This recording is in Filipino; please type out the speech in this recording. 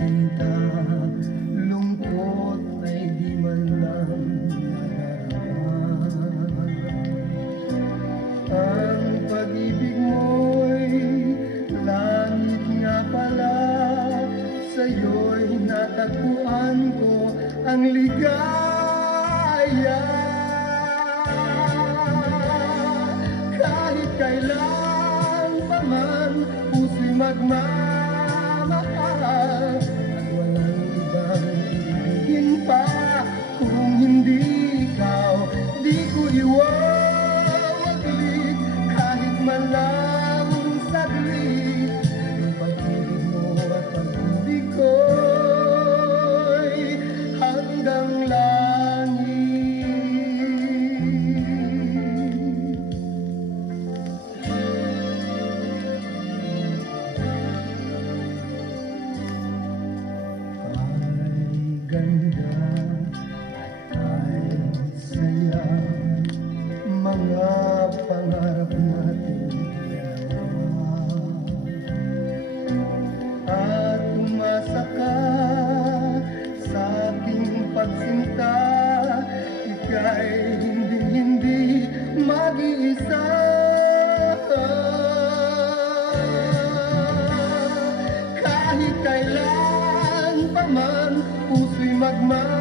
sinta, lungkot ay di man lang nadarama. Ang pag-ibig mo'y langit nga pala, sa'yo'y natagpuan ko ang ligaya. Kahit kailan pa man puso'y magmamahal, at walang ibang ibigin pa kung hindi ikaw. Di ko iwawaglit kahit man lang saglit, ang pag-ibig mo at pag-ibig ko'y hanggang langit. Ay ganda at ay saya, mga pangarap natin dalawa. At umasa ka sa aking pagsinta, ika'y hindi mag-iisa. Kahit kailan pa man puso'y magmamahal,